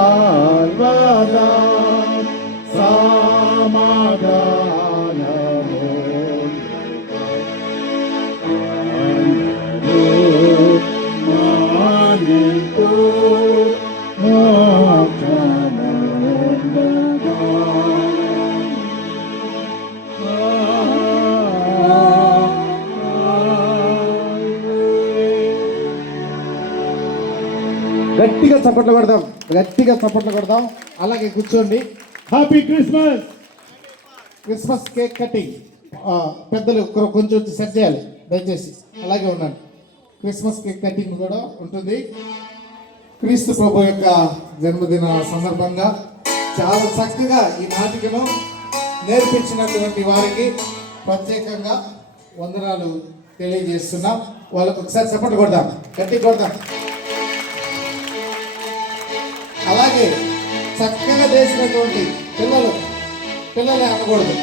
సర్వదా సమాధానము మానిపు గట్టిగా చప్పట్లు కొడదాం, గట్టిగా చప్పట్లు కొడదాం. అలాగే కూర్చోండి. Happy Christmas. Christmas cake cutting పెద్దలు కొంచెం వచ్చి సెట్ చేయాలి దయచేసి. అలాగే ఉన్నాను. క్రిస్మస్ కేక్ కటింగ్ కూడా ఉంటుంది. క్రీస్తు ప్రభు యొక్క జన్మదిన సందర్భంగా చాలా చక్కగా ఈ నాటికను నేర్పించినటువంటి వారికి ప్రత్యేకంగా వందనాలు తెలియజేస్తున్నాం. వాళ్ళకు ఒకసారి చప్పట్లు కొడదాం, గట్టిగా కొడదాం. అలాగే చక్కగా చేసినటువంటి పిల్లలే అనకూడదు,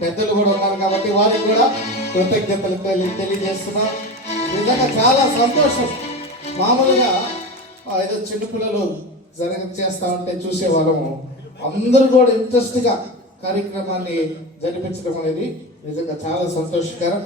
పెద్దలు కూడా ఉన్నారు కాబట్టి వారికి కూడా కృతజ్ఞతలు తెలియజేస్తున్నాం. నిజంగా చాలా సంతోషం. మామూలుగా ఏదో చిన్నపిల్లలు చేస్తా ఉంటే చూసేవాళ్ళము. అందరూ కూడా ఇంట్రెస్ట్గా కార్యక్రమాన్ని జరిపించడం అనేది నిజంగా చాలా సంతోషకరం.